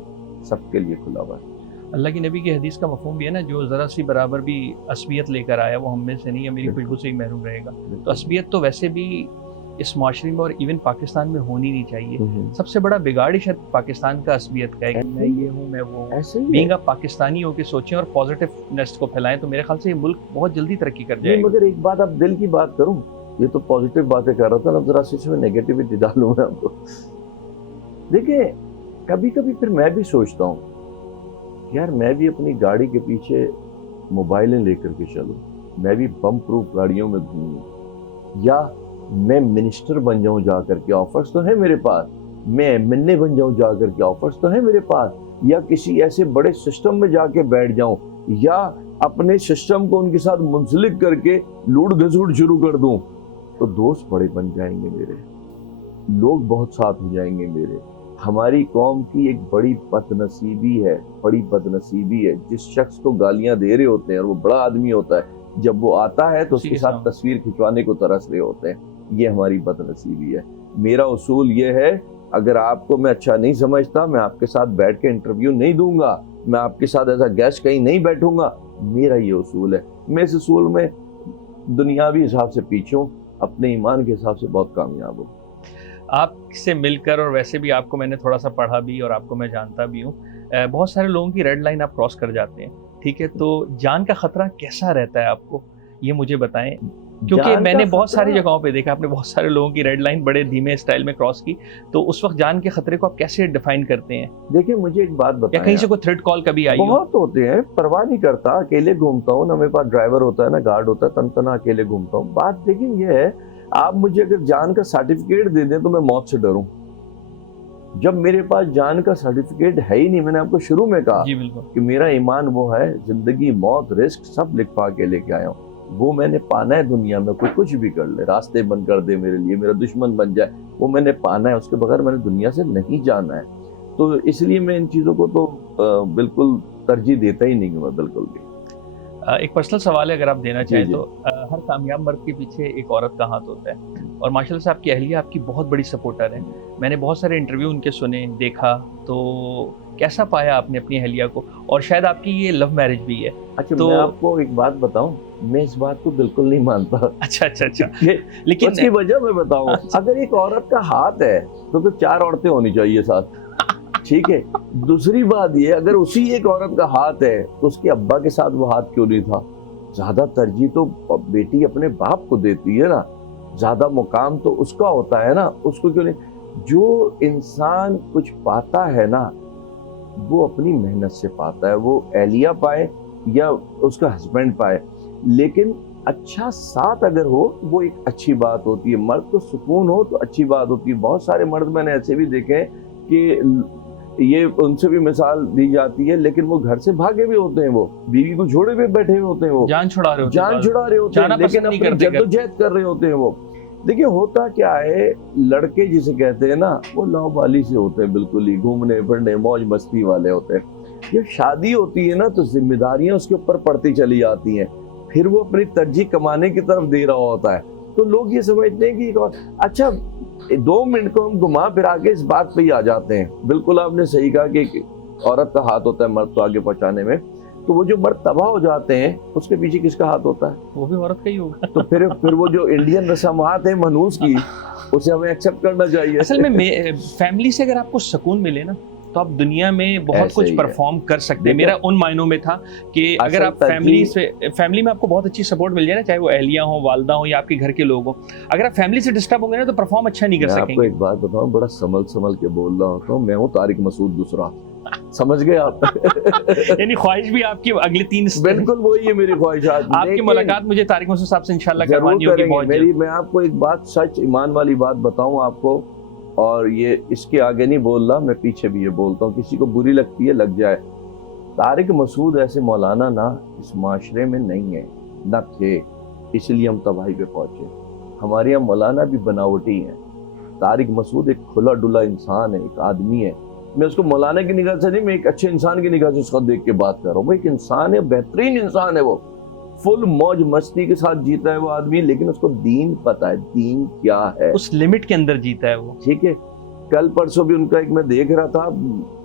سب کے لیے کھلا ہوا ہے. اللہ کی نبی کی حدیث کا مفہوم بھی ہے نا، جو ذرا سی برابر بھی عصبیت لے کر آیا وہ ہم میں سے نہیں ہے، میری خوشبو سے ہی محروم رہے گا. تو عصبیت تو ویسے بھی اس معاشرے میں اور ایون پاکستان میں ہونی نہیں چاہیے. سب سے بڑا بگاڑ ہی شاید پاکستان کا عصبیت کا ہے، کہ میں یہ ہوں، میں وہ ہوں. بینگ آپ پاکستانی ہو کے سوچیں اور پازیٹیونیس کو پھیلائیں تو میرے خیال سے یہ ملک بہت جلدی ترقی کر جائے گا. مگر ایک بات، اب دل کی بات کروں، یہ تو پازیٹیو باتیں کر رہا تھا نا، ذرا سی اس میں نیگیٹیوٹی ڈالوں میں آپ کو. دیکھیں، کبھی کبھی پھر میں بھی سوچتا ہوں یار، میں بھی اپنی گاڑی کے پیچھے موبائلیں لے کر کے چلوں، میں بھی بم پروف گاڑیوں میں گھوموں، یا میں منسٹر بن جاؤں جا کر کے. آفرز تو ہیں میرے پاس، میں MNA بن جاؤں جا کر کے, آفرز تو ہیں میرے پاس, یا کسی ایسے بڑے سسٹم میں جا کے بیٹھ جاؤں, یا اپنے سسٹم کو ان کے ساتھ منسلک کر کے لوٹ گھسوٹ شروع کر دوں, تو دوست بڑے بن جائیں گے میرے, لوگ بہت ساتھ ہو جائیں گے میرے. ہماری قوم کی ایک بڑی بدنصیبی ہے, جس شخص کو گالیاں دے رہے ہوتے ہیں اور وہ بڑا آدمی ہوتا ہے, جب وہ آتا ہے تو اس کے ساتھ تصویر کھنچوانے کو ترس رہے ہوتے ہیں. یہ ہماری بدنصیبی ہے. میرا اصول یہ ہے, اگر آپ کو میں اچھا نہیں سمجھتا, میں آپ کے ساتھ بیٹھ کے انٹرویو نہیں دوں گا, میں آپ کے ساتھ ایسا گیسٹ کہیں نہیں بیٹھوں گا. میرا یہ اصول ہے. میں اس اصول میں دنیاوی حساب سے پیچھے ہوں, اپنے ایمان کے حساب سے بہت کامیاب ہوں. آپ سے مل کر, اور ویسے بھی آپ کو میں نے تھوڑا سا پڑھا بھی اور آپ کو میں جانتا بھی ہوں, بہت سارے لوگوں کی ریڈ لائن آپ کراس کر جاتے ہیں, ٹھیک ہے, تو جان کا خطرہ کیسا رہتا ہے آپ کو, یہ مجھے بتائیں, کیونکہ میں نے بہت ساری جگہوں پہ دیکھا, آپ نے بہت سارے لوگوں کی ریڈ لائن بڑے دھیمے اسٹائل میں کراس کی, تو اس وقت جان کے خطرے کو آپ کیسے ڈیفائن کرتے ہیں؟ دیکھیں مجھے ایک بات بتائیں, یا کہیں سے کوئی تھریٹ کال کبھی آئی ہو؟ بہت ہوتے ہیں, پرواہ نہیں کرتا, اکیلے گھومتا ہوں, نہ میرے پاس ڈرائیور ہوتا ہے نہ گارڈ ہوتا ہے, تنہا اکیلے گھومتا ہوں. بات دیکھیں یہ ہے, آپ مجھے اگر جان کا سرٹیفکیٹ دے دیں تو میں موت سے ڈروں, جب میرے پاس جان کا سرٹیفکیٹ ہے ہی نہیں. میں نے آپ کو شروع میں کہا کہ میرا ایمان وہ ہے, زندگی موت رزق سب لکھ پا کے لے کے آیا ہوں, وہ میں نے پانا ہے. دنیا میں کوئی کچھ بھی کر لے, راستے بند کر دے میرے لیے, میرا دشمن بن جائے, وہ میں نے پانا ہے, اس کے بغیر میں نے دنیا سے نہیں جانا ہے. تو اس لیے میں ان چیزوں کو تو بالکل ترجیح دیتا ہی نہیں ہوں میں, بالکل بھی. ایک پرسنل سوال ہے اگر آپ دینا چاہیں تو, ہر کامیاب مرد کے پیچھے ایک عورت کا ہاتھ ہوتا ہے, اور ماشاءاللہ سے آپ کی اہلیہ آپ کی بہت بڑی سپورٹر ہے. میں نے بہت سارے انٹرویو ان کے سنے, دیکھا, تو کیسا پایا آپ نے اپنی اہلیہ کو, اور شاید آپ کی یہ لو میرج بھی ہے. اچھا میں آپ کو ایک بات بتاؤں, میں اس بات کو بالکل نہیں مانتا. اچھا لیکن اس کی وجہ میں بتاؤں, اگر ایک عورت کا ہاتھ ہے تو پھر 4 عورتیں ہونی چاہیے ساتھ, ٹھیک ہے. دوسری بات یہ, اگر اسی ایک عورت کا ہاتھ ہے تو اس کے ابا کے ساتھ وہ ہاتھ کیوں نہیں تھا؟ زیادہ ترجیح تو بیٹی اپنے باپ کو دیتی ہے نا, زیادہ مقام تو اس کا ہوتا ہے نا, اس کو کیوں نہیں؟ جو انسان کچھ پاتا ہے نا وہ اپنی محنت سے پاتا ہے, وہ اہلیہ پائے یا اس کا ہسبینڈ پائے, لیکن اچھا ساتھ اگر ہو وہ ایک اچھی بات ہوتی ہے. مرد کو سکون ہو تو اچھی بات ہوتی ہے. بہت سارے مرد میں نے ایسے بھی دیکھے کہ یہ ان سے بھی مثال دی جاتی ہے, لیکن وہ گھر سے بھاگے بھی ہوتے ہیں, وہ بیوی کو چھوڑے ہوئے بیٹھے ہوئے ہوتے ہیں, وہ جان چھڑا رہے ہوتے ہیں, لیکن اپنی جدوجہد کر رہے ہوتے ہیں وہ. دیکھیں ہوتا کیا ہے, لڑکے جسے کہتے ہیں نا وہ لاؤبالی سے ہوتے ہیں, بالکل ہی گھومنے پھرنے موج مستی والے ہوتے ہیں. جب شادی ہوتی ہے نا تو ذمہ داریاں اس کے اوپر پڑتی چلی جاتی ہیں, پھر وہ اپنی ترجیح کمانے کی طرف دے رہا ہوتا ہے. تو لوگ یہ سمجھتے ہیں کہ اچھا 2 منٹ کو ہم گھما پھرا کے اس بات پہ ہی آ جاتے ہیں. بالکل آپ نے صحیح کہا کہ عورت کا ہاتھ ہوتا ہے مرد کو آگے پہنچانے میں, تو وہ جو مرد تباہ ہو جاتے ہیں اس کے پیچھے کس کا ہاتھ ہوتا ہے؟ وہ بھی عورت کا ہی ہوگا. تو پھر وہ جو انڈین رسومات ہیں منحوس کی, اسے ہمیں ایکسیپٹ کرنا چاہیے. اصل میں فیملی سے اگر آپ کو سکون ملے نا تو آپ دنیا میں بہت کچھ پرفارم کر سکتے ہیں. میرا ان معنوں میں تھا کہ اگر آپ فیملی میں آپ کو بہت اچھی سپورٹ مل جائے نا, چاہے وہ اہلیہ ہوں, والدہ ہوں, یا آپ کے گھر کے لوگ ہوں, اگر آپ فیملی سے ڈسٹرب ہوں گے نا تو پرفارم اچھا نہیں کر سکیں گے. آپ کو ایک بات بتاؤں, بڑا سنبھل کے بول رہا ہوتا ہوں, میں ہوں طارق مسعود دوسرا, سمجھ گئے آپ؟ یعنی خواہش بھی آپ کی اگلے 3 بالکل وہی ہے میری خواہشات. آپ کی ملاقات مجھے طارق مسعود صاحب سے انشاءاللہ کروانی ہوگی بہت جلد. میں آپ کو ایک بات سچ ایمان والی بات بتاؤں آپ کو, اور یہ اس کے آگے نہیں بول رہا, میں پیچھے بھی یہ بولتا ہوں, کسی کو بری لگتی ہے لگ جائے. طارق مسعود ایسے مولانا نا اس معاشرے میں نہیں ہے, نہ تھے, اس لیے ہم تباہی پہ پہنچے. ہمارے یہاں مولانا بھی بناوٹی ہیں. طارق مسعود ایک کھلا ڈلا انسان ہے, ایک آدمی ہے. میں اس کو مولانا کی نگاہ سے نہیں, میں ایک اچھے انسان کی نگاہ سے اس کو دیکھ کے بات کر رہا ہوں. وہ ایک انسان ہے, بہترین انسان ہے, وہ فل موج مستی کے ساتھ جیتا ہے وہ آدمی, لیکن اس کو دین پتہ ہے, دین کیا ہے, اس لمٹ کے اندر جیتا ہے وہ, ٹھیک ہے. کل پرسوں بھی ان کا ایک میں دیکھ رہا تھا,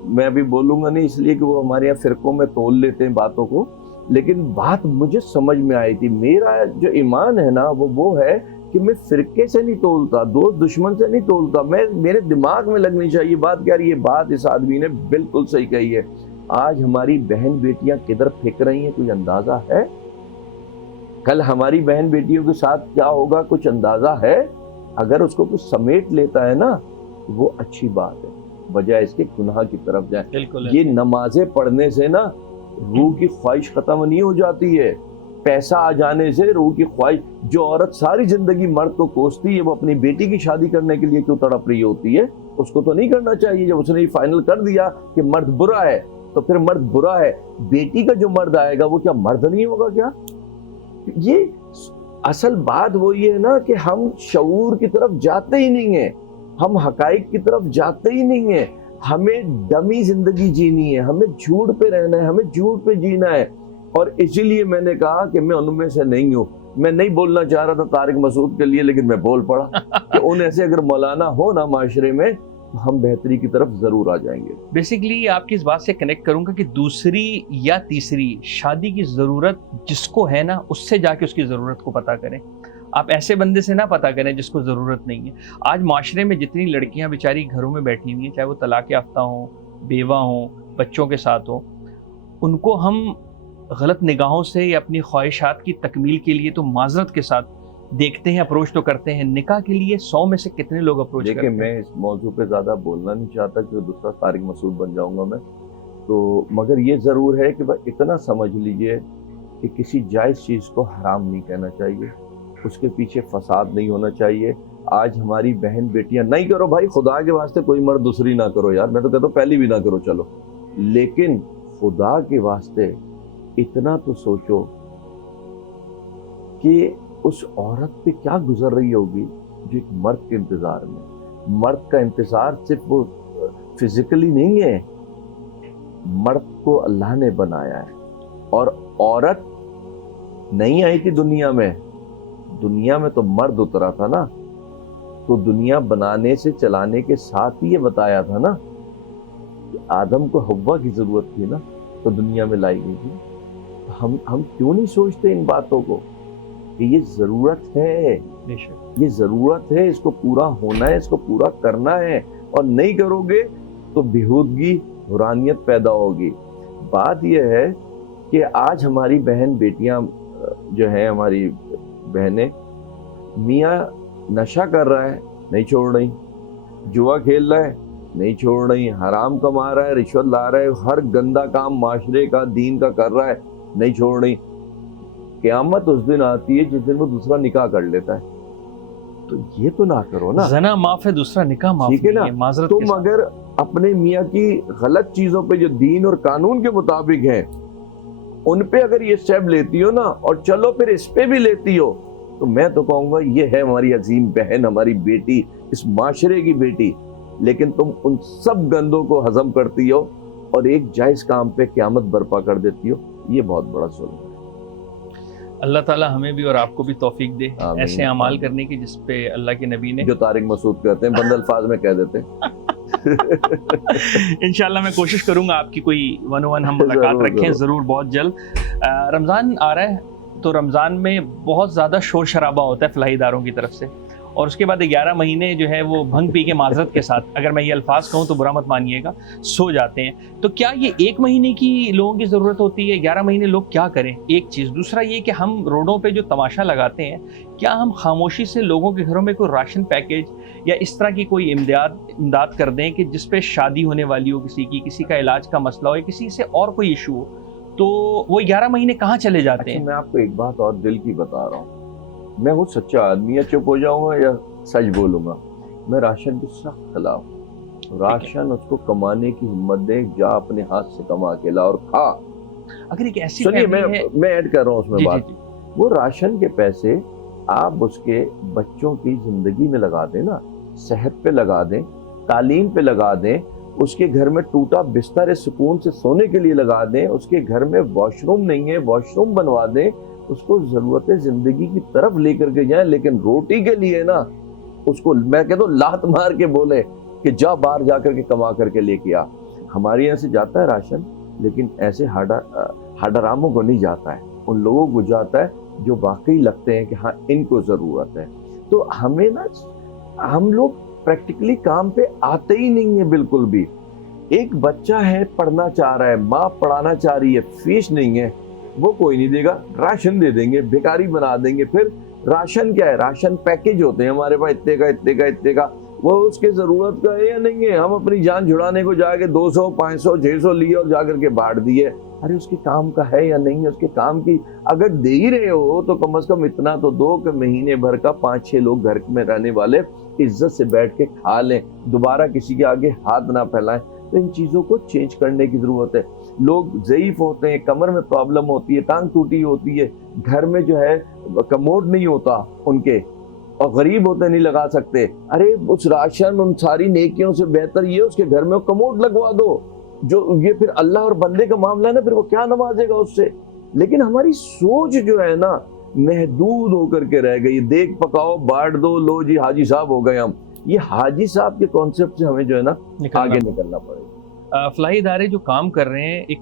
میں ابھی بولوں گا نہیں اس لیے کہ وہ ہمارے یہاں فرقوں میں تول لیتے ہیں باتوں کو, لیکن بات مجھے سمجھ میں آئی تھی. میرا جو ایمان ہے نا وہ ہے کہ میں فرقے سے نہیں تولتا, دوست دشمن سے نہیں تولتا. میرے دماغ میں لگنی چاہیے بات کہ یار یہ بات اس آدمی نے بالکل صحیح کہی ہے. آج ہماری بہن بیٹیاں کدھر پھینک رہی ہیں کوئی اندازہ ہے؟ کل ہماری بہن بیٹیوں کے ساتھ کیا ہوگا کچھ اندازہ ہے؟ اگر اس کو کچھ سمیٹ لیتا ہے نا وہ اچھی بات ہے, بجائے اس کے گناہ کی طرف جائیں. یہ نمازیں پڑھنے سے نا روح کی خواہش ختم نہیں ہو جاتی ہے, پیسہ آ جانے سے روح کی خواہش. جو عورت ساری زندگی مرد کو کوستی ہے وہ اپنی بیٹی کی شادی کرنے کے لیے کیوں تڑپ رہی ہوتی ہے؟ اس کو تو نہیں کرنا چاہیے. جب اس نے فائنل کر دیا کہ مرد برا ہے تو پھر مرد برا ہے. بیٹی کا جو مرد آئے گا وہ کیا مرد نہیں ہوگا کیا؟ یہ اصل بات وہ یہ ہے نا کہ ہم شعور کی طرف جاتے ہی نہیں ہیں, ہم حقائق کی طرف جاتے ہی نہیں ہیں. ہمیں ڈمی زندگی جینی ہے, ہمیں جھوٹ پہ رہنا ہے, ہمیں جھوٹ پہ جینا ہے. اور اسی لیے میں نے کہا کہ میں ان میں سے نہیں ہوں. میں نہیں بولنا چاہ رہا تھا طارق مسعود کے لیے, لیکن میں بول پڑا کہ ان ایسے اگر مولانا ہو نا معاشرے میں تو ہم بہتری کی طرف ضرور آ جائیں گے. بیسیکلی آپ کی اس بات سے کنیکٹ کروں گا کہ دوسری یا تیسری شادی کی ضرورت جس کو ہے نا اس سے جا کے اس کی ضرورت کو پتہ کریں. آپ ایسے بندے سے نہ پتہ کریں جس کو ضرورت نہیں ہے. آج معاشرے میں جتنی لڑکیاں بیچاری گھروں میں بیٹھی ہوئی ہیں, چاہے وہ طلاق یافتہ ہوں, بیوہ ہوں, بچوں کے ساتھ ہوں, ان کو ہم غلط نگاہوں سے یا اپنی خواہشات کی تکمیل کے لیے تو معذرت کے ساتھ دیکھتے ہیں, اپروچ تو کرتے ہیں. نکاح کے لیے 100 میں سے کتنے لوگ اپروچ کرتے ہیں؟ دیکھیں میں اس موضوع پہ زیادہ بولنا نہیں چاہتا کہ دوسرا طارق مسعود بن جاؤں گا میں تو, مگر یہ ضرور ہے کہ اتنا سمجھ لیجئے کہ کسی جائز چیز کو حرام نہیں کہنا چاہیے, اس کے پیچھے فساد نہیں ہونا چاہیے. آج ہماری بہن بیٹیاں نہیں کرو بھائی, خدا کے واسطے کوئی مرد دوسری نہ کرو یار, میں تو کہتا ہوں پہلی بھی نہ کرو چلو, لیکن خدا کے واسطے اتنا تو سوچو کہ اس عورت پہ کیا گزر رہی ہوگی جو ایک مرد کے انتظار میں. مرد کا انتظار صرف وہ فزیکلی نہیں ہے, مرد کو اللہ نے بنایا ہے اور عورت نہیں آئی تھی دنیا میں تو مرد اترا تھا نا. تو دنیا بنانے سے چلانے کے ساتھ ہی یہ بتایا تھا نا کہ آدم کو حوا کی ضرورت تھی نا تو دنیا میں لائی گئی تھی. ہم کیوں نہیں سوچتے ان باتوں کو کہ یہ ضرورت ہے, یہ ضرورت ہے, اس کو پورا ہونا ہے, اس کو پورا کرنا ہے, اور نہیں کرو گے تو بےہودگی حرانیت پیدا ہوگی. بات یہ ہے کہ آج ہماری بہن بیٹیاں جو ہیں, ہماری بہنیں, میاں نشہ کر رہا ہے نہیں چھوڑ رہی, جوا کھیل رہا ہے نہیں چھوڑ رہی, حرام کما رہا ہے, رشوت لا رہا ہے, ہر گندا کام معاشرے کا دین کا کر رہا ہے نہیں چھوڑ رہی. قیامت اس دن آتی ہے جس دن وہ دوسرا نکاح کر لیتا ہے. تو یہ تو نہ کرو نا, زنا معاف ہے, دوسرا نکاح معاف نہیں ہے, معذرت کے ساتھ. تم اگر اپنے میاں کی غلط چیزوں پہ جو دین اور قانون کے مطابق ہیں ان پہ اگر یہ اسٹیپ لیتی ہو نا, اور چلو پھر اس پہ بھی لیتی ہو, تو میں تو کہوں گا یہ ہے ہماری عظیم بہن, ہماری بیٹی, اس معاشرے کی بیٹی. لیکن تم ان سب گندوں کو ہضم کرتی ہو اور ایک جائز کام پہ قیامت برپا کر دیتی ہو, یہ بہت بڑا ظلم ہے. اللہ تعالیٰ ہمیں بھی اور آپ کو بھی توفیق دے ایسے اعمال کرنے کی جس پہ اللہ کے نبی نے, جو طارق مسعود کہتے ہیں, بند الفاظ میں کہہ دیتے ہیں. انشاءاللہ میں کوشش کروں گا آپ کی کوئی 101 ہم ملاقات رکھیں ضرور بہت جلد. رمضان آ رہا ہے تو رمضان میں بہت زیادہ شور شرابہ ہوتا ہے فلاحی اداروں کی طرف سے, اور اس کے بعد 11 مہینے جو ہے وہ بھنگ پی کے معذرت کے ساتھ, اگر میں یہ الفاظ کہوں تو برا مت مانیے گا, سو جاتے ہیں. تو کیا یہ 1 مہینے کی لوگوں کی ضرورت ہوتی ہے؟ 11 مہینے لوگ کیا کریں؟ ایک چیز. دوسرا یہ کہ ہم روڈوں پہ جو تماشا لگاتے ہیں, کیا ہم خاموشی سے لوگوں کے گھروں میں کوئی راشن پیکیج یا اس طرح کی کوئی امداد کر دیں کہ جس پہ شادی ہونے والی ہو کسی کی, کسی کا علاج کا مسئلہ ہو, یا کسی سے اور کوئی ایشو ہو, تو وہ 11 مہینے کہاں چلے جاتے ہیں؟ میں آپ کو ایک بات اور دل کی بتا رہا ہوں, میں ہوں سچا آدمی, یا چپ ہو جاؤں گا یا سچ بولوں گا. میں راشن کے سخت خلاف. راشن اس کو کمانے کی ہمت دے, جا اپنے ہاتھ سے کما کے لا اور کھا. اگر ایک ایسی سنیے میں ایڈ کر رہا ہوں اس میں بات. وہ راشن کے پیسے آپ اس کے بچوں کی زندگی میں لگا دیں نا, صحت پہ لگا دیں, تعلیم پہ لگا دیں, اس کے گھر میں ٹوٹا بستر سکون سے سونے کے لیے لگا دیں, اس کے گھر میں واش روم نہیں ہے واش روم بنوا دیں, اس کو ضرورت زندگی کی طرف لے کر کے جائیں. لیکن روٹی کے لیے نا اس کو میں کہتا ہوں لات مار کے بولے کہ جا باہر جا کر کے کما کر کے لے کے آ. ہمارے یہاں سے جاتا ہے راشن, لیکن ایسے ہاڈراموں کو نہیں جاتا ہے, ان لوگوں کو جاتا ہے جو واقعی لگتے ہیں کہ ہاں ان کو ضرورت ہے. تو ہمیں نا, ہم لوگ پریکٹیکلی کام پہ آتے ہی نہیں ہیں بالکل بھی. ایک بچہ ہے پڑھنا چاہ رہا ہے, ماں پڑھانا چاہ رہی ہے, فیس نہیں ہے, وہ کوئی نہیں دے گا, راشن دے دیں گے, بھیکاری بنا دیں گے. پھر راشن کیا ہے, راشن پیکج ہوتے ہیں ہمارے پاس, اتنے کا اتنے کا اتنے کا, وہ اس کے ضرورت کا ہے یا نہیں ہے. ہم اپنی جان چھڑانے کو جا کے 200 500 600 لیے اور جا کر کے بانٹ دیے. ارے اس کے کام کا ہے یا نہیں ہے, اس کے کام کی اگر دے ہی رہے ہو تو کم از کم اتنا تو دو کہ مہینے بھر کا 5-6 لوگ گھر میں رہنے والے عزت سے بیٹھ کے کھا لیں, دوبارہ کسی کے آگے ہاتھ نہ پھیلائیں. تو ان چیزوں کو چینج کرنے کی ضرورت ہے. لوگ ضعیف ہوتے ہیں, کمر میں پرابلم ہوتی ہے, ٹانگ ٹوٹی ہوتی ہے, گھر میں جو ہے کموڈ نہیں ہوتا ان کے, اور غریب ہوتے نہیں لگا سکتے. ارے اس راشن ان ساری نیکیوں سے بہتر یہ اس کے گھر میں کموڈ لگوا دو. جو یہ پھر اللہ اور بندے کا معاملہ ہے نا, پھر وہ کیا نوازے گا اس سے. لیکن ہماری سوچ جو ہے نا محدود ہو کر کے رہ گئی. دیکھ پکاؤ بانٹ دو, لو جی حاجی صاحب ہو گئے ہم. یہ حاجی صاحب کے کانسیپٹ سے ہمیں جو ہے نا آگے نکلنا پڑے گا. فلاحی ادارے جو کام کر رہے ہیں ایک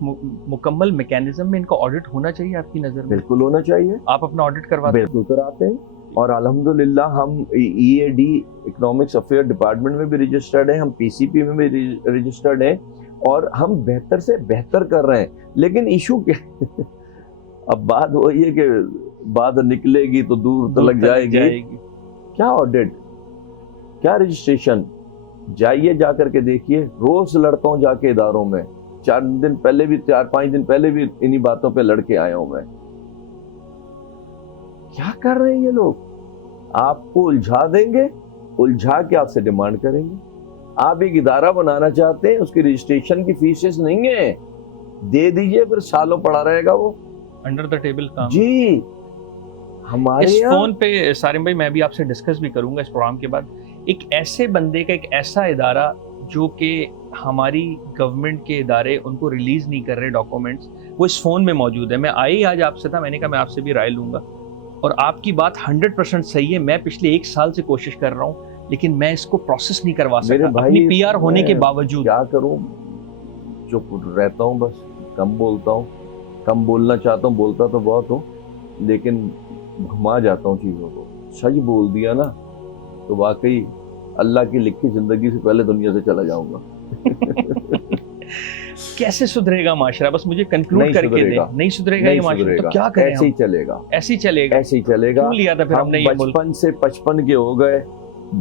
مکمل میکینزم میں ان کا آڈٹ ہونا چاہیے آپ کی نظر میں؟ بالکل ہونا چاہیے. آپ اپنا آڈٹ کرواتے ہیں؟ بالکل کراتے ہیں, اور الحمدللہ ہم EAD اکنامکس افیئر ڈپارٹمنٹ میں بھی رجسٹرڈ ہیں, ہم PCP میں بھی رجسٹرڈ ہیں, اور ہم بہتر سے بہتر کر رہے ہیں. لیکن ایشو کیا اب بات وہی ہے کہ بات نکلے گی تو دور تک جائے گی. کیا آڈٹ, کیا رجسٹریشن؟ جائیے جا کر کے دیکھیے. روز لڑتا ہوں جا کے اداروں میں, 4-5 دن پہلے بھی انہی باتوں پہ لڑ کے آیا ہوں میں. کیا کر رہے ہیں یہ لوگ؟ آپ کو الجھا دیں گے, الجھا کے آپ سے ڈیمانڈ کریں گے. آپ ایک ادارہ بنانا چاہتے ہیں, اس کی رجسٹریشن کی فیسز نہیں ہے, دے دیجئے, پھر سالوں پڑا رہے گا وہ انڈر دا ٹیبل کام. جی ہمارے اس فون پہ سارم بھائی میں بھی آپ سے ڈسکس بھی کروں گا اس پروگرام کے بعد. ایک ایسے بندے کا, ایک ایسا ادارہ جو کہ ہماری گورنمنٹ کے ادارے ان کو ریلیز نہیں کر رہے ڈاکومنٹس, وہ اس فون میں موجود ہے. میں آئی آج آپ سے تھا, میں نے کہا میں آپ سے بھی رائے لوں گا, اور آپ کی بات 100% صحیح ہے. میں پچھلے 1 سال سے کوشش کر رہا ہوں, لیکن میں اس کو پروسیس نہیں کروا سکتا اپنی PR ہونے کے باوجود. کیا کروں, چپ رہتا ہوں, بس کم بولتا ہوں, کم بولنا چاہتا ہوں, بولتا تو بہت ہوں, لیکن گھما جاتا ہوں چیزوں کو. سچ بول دیا نا تو واقعی اللہ کی لکھی زندگی سے پہلے دنیا سے چلا جاؤں گا. کیسے سدھرے گا معاشرہ؟ بس مجھے کنکلوڈ کر کے دیں. نہیں سدھرے گا یہ معاشرہ تو کیا کریں؟ ایسے ہی چلے گا, ایسے ہی چلے گا, ایسے ہی چلے گا. کیوں لیا تھا پھر ہم نے یہ ملک؟ بچپن سے 55 کے ہو گئے,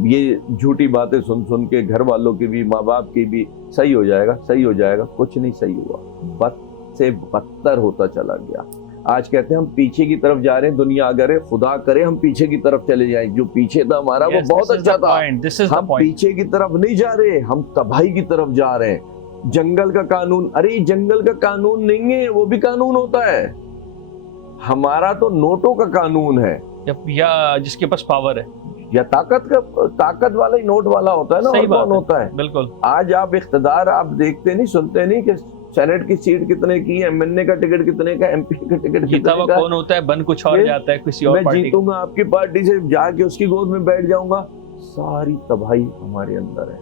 یہ جھوٹی باتیں سن سن کے گھر والوں کی بھی, ماں باپ کی بھی. صحیح ہو جائے گا, صحیح ہو جائے گا. کچھ نہیں صحیح ہوا, بد سے بدتر ہوتا چلا گیا. آج کہتے ہیں ہم پیچھے کی طرف جا رہے ہیں, دنیا اگر خدا کرے ہم پیچھے کی طرف چلے جائیں. جو پیچھے تھا ہمارا وہ بہت اچھا تھا. ہم پیچھے کی طرف نہیں جا رہے, ہم تباہی کی طرف جا رہے ہیں. جنگل کا قانون, ارے جنگل کا قانون نہیں ہے, وہ بھی قانون ہوتا ہے. ہمارا تو نوٹوں کا قانون ہے, یا جس کے پاس پاور ہے, یا طاقت والا ہی نوٹ والا ہوتا ہے نا, اور کون ہوتا ہے. بالکل. آج آپ اقتدار آپ دیکھتے نہیں, سنتے نہیں کہ سینٹ کی سیٹ کتنے کی ہے, MNA کا ٹکٹ کتنے کا, MP کا ٹکٹ کتنے کا. کون ہوتا ہے, بن کچھ اور جاتا ہے کسی اور پارٹی. میں جیتوں گا آپ کی پارٹی سے, جا کے اس کی گود میں بیٹھ جاؤں گا. ساری تباہی ہمارے اندر ہے.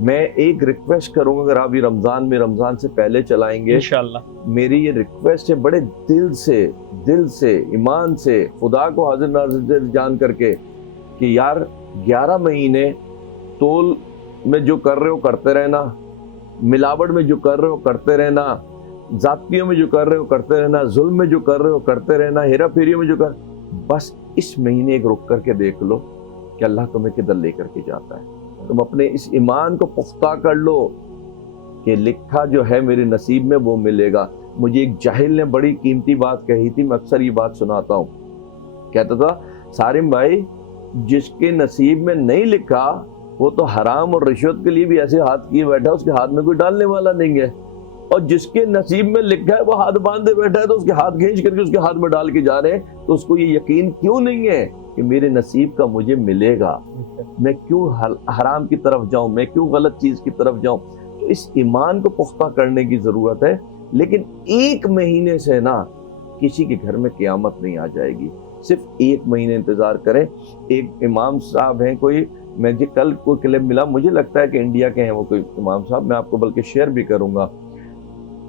میں ایک ریکویسٹ کروں گا, اگر آپ یہ رمضان سے پہلے چلائیں گے انشاءاللہ, میری یہ ریکویسٹ ہے بڑے دل سے ایمان سے, خدا کو حاضر ناظر جان کر کے, کہ یار 11 مہینے تول میں جو کر رہے ہو کرتے رہنا, ملاوٹ میں جو کر رہے ہو کرتے رہنا, ذاتیوں میں جو کر رہے ہو کرتے رہنا, ظلم میں جو کر رہے ہو کرتے رہنا, ہیرا پھیریوں میں جو کر, بس اس مہینے ایک رک کر کے دیکھ لو کہ اللہ تمہیں کدھر لے کر کے جاتا ہے. تم اپنے اس ایمان کو پختہ کر لو کہ لکھا جو ہے میرے نصیب میں وہ ملے گا. مجھے ایک جاہل نے بڑی قیمتی بات کہی تھی, میں اکثر یہ بات سناتا ہوں. کہتا تھا, سارم بھائی جس کے نصیب میں نہیں لکھا وہ تو حرام اور رشوت کے لیے بھی ایسے ہاتھ کیے بیٹھا, اس کے ہاتھ میں کوئی ڈالنے والا نہیں ہے. اور جس کے نصیب میں لکھا ہے وہ ہاتھ باندھے بیٹھا ہے, تو اس کے ہاتھ کھینچ کر کے اس کے ہاتھ میں ڈال کے جا رہے ہیں. تو اس کو یہ یقین کیوں نہیں ہے کہ میرے نصیب کا مجھے ملے گا, میں کیوں حرام کی طرف جاؤں, میں کیوں غلط چیز کی طرف جاؤں. تو اس ایمان کو پختہ کرنے کی ضرورت ہے. لیکن 1 مہینے سے نا کسی کے گھر میں قیامت نہیں آ جائے گی. صرف 1 مہینے انتظار کریں. ایک امام صاحب ہیں, کوئی مجھے کل کوئی کلپ ملا, مجھے لگتا ہے کہ انڈیا کے ہیں وہ کوئی امام صاحب, میں آپ کو بلکہ شیئر بھی کروں گا.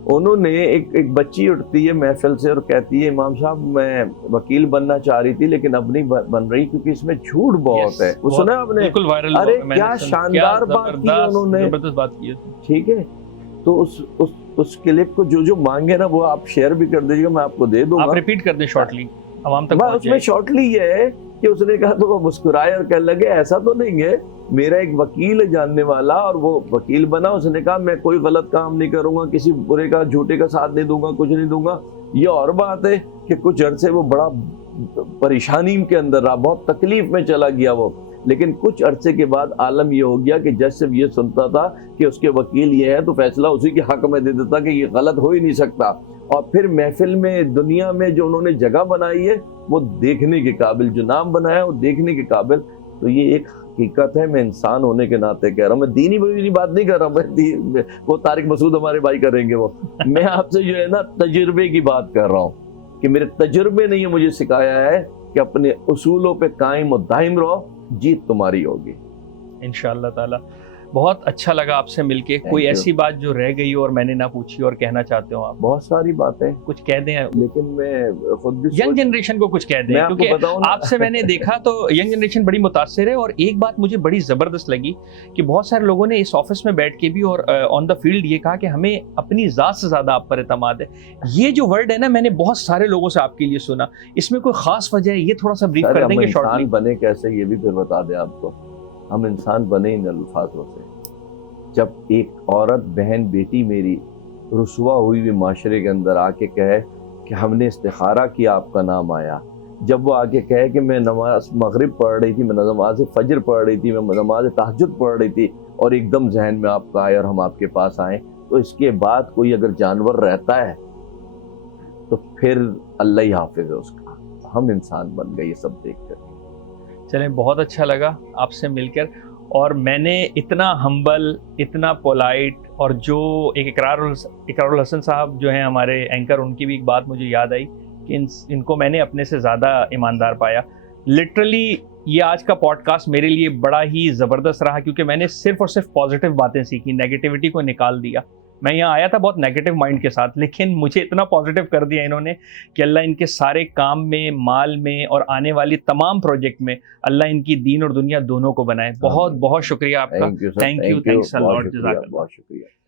انہوں نے ایک بچی اٹھتی ہے محفل سے اور کہتی ہے, امام صاحب میں وکیل بننا چاہ رہی تھی لیکن اب نہیں بن رہی کیونکہ اس میں جھوٹ بہت ہے. وہ سنا آپ نے؟ ارے کیا شاندار بات کی انہوں نے, زبردست بات کی. ٹھیک ہے, تو اس کلپ کو جو مانگے نا وہ آپ شیئر بھی کر دیجیے گا, میں آپ کو دے دوں گا. آپ ریپیٹ کر دیں شارٹلی عوام تک. اس میں شارٹلی یہ ہے کہ اس نے کہا تو وہ مسکرائے اور کہنے لگے ایسا تو نہیں ہے, میرا ایک وکیل ہے جاننے والا اور وہ وکیل بنا, اس نے کہا میں کوئی غلط کام نہیں کروں گا, کسی برے کا جھوٹے کا ساتھ نہیں دوں گا, کچھ نہیں دوں گا. یہ اور بات ہے کہ کچھ عرصے وہ بڑا پریشانی کے اندر رہا, بہت تکلیف میں چلا گیا وہ, لیکن کچھ عرصے کے بعد عالم یہ ہو گیا کہ جج صرف یہ سنتا تھا کہ اس کے وکیل یہ ہے تو فیصلہ اسی کے حق میں دے دیتا کہ یہ غلط ہو ہی نہیں سکتا. اور پھر محفل میں دنیا میں جو انہوں نے جگہ بنائی ہے وہ دیکھنے کے قابل، جو نام بنایا وہ دیکھنے کے قابل. تو یہ ایک حقیقت ہے، میں انسان ہونے کے ناطے کہہ رہا ہوں، میں دینی بات نہیں کر رہا، میں وہ طارق مسعود ہمارے بھائی کریں گے وہ. میں آپ سے جو ہے نا تجربے کی بات کر رہا ہوں کہ میرے تجربے نے یہ مجھے سکھایا ہے کہ اپنے اصولوں پہ قائم و دائم رہو، جیت تمہاری ہوگی انشاءاللہ تعالی. بہت اچھا لگا آپ سے مل کے. کوئی ایسی بات جو رہ گئی اور میں نے نہ پوچھی اور کہنا چاہتے ہو آپ؟ بہت ساری باتیں کچھ کہہ دیں، لیکن میں خود بھی ینگ جنریشن کو کچھ کہہ دیں، کیونکہ آپ سے میں نے دیکھا تو ینگ جنریشن بڑی متاثر ہے. اور ایک بات مجھے بڑی زبردست لگی کہ بہت سارے لوگوں نے اس آفس میں بیٹھ کے بھی اور آن دا فیلڈ یہ کہا کہ ہمیں اپنی ذات سے زیادہ آپ پر اعتماد ہے. یہ جو ورڈ ہے نا، میں نے بہت سارے لوگوں سے آپ کے لیے سنا. اس میں کوئی خاص وجہ ہے؟ یہ تھوڑا سا بریف کر دیں گے شارٹلی. انسان بنے کیسے یہ بھی پھر بتا دیں آپ کو. ہم انسان بنے ان الفاظوں سے. جب ایک عورت بہن بیٹی میری رسوا ہوئی ہوئی معاشرے کے اندر آ کے کہے کہ ہم نے استخارہ کیا آپ کا نام آیا، جب وہ آگے کہے کہ میں نماز مغرب پڑھ رہی تھی، میں نماز فجر پڑھ رہی تھی، میں نماز تہجد پڑھ رہی تھی اور ایک دم ذہن میں آپ کا آئے اور ہم آپ کے پاس آئیں، تو اس کے بعد کوئی اگر جانور رہتا ہے تو پھر اللہ ہی حافظ ہے اس کا. ہم انسان بن گئے یہ سب دیکھ کر. چلیں، بہت اچھا لگا آپ سے مل کر. اور میں نے اتنا ہمبل، اتنا پولائٹ، اور جو ایک اقرار الحسن صاحب جو ہیں ہمارے اینکر، ان کی بھی ایک بات مجھے یاد آئی کہ ان کو میں نے اپنے سے زیادہ ایماندار پایا. لٹرلی یہ آج کا پوڈ کاسٹ میرے لیے بڑا ہی زبردست رہا، کیونکہ میں نے صرف اور صرف پازیٹیو باتیں سیکھی، نیگیٹیوٹی کو نکال دیا. میں یہاں آیا تھا بہت نیگیٹو مائنڈ کے ساتھ، لیکن مجھے اتنا پازیٹیو کر دیا انہوں نے کہ اللہ ان کے سارے کام میں، مال میں، اور آنے والی تمام پروجیکٹ میں اللہ ان کی دین اور دنیا دونوں کو بنائے. بہت بہت شکریہ آپ کا. Thank you. بہت شکریہ.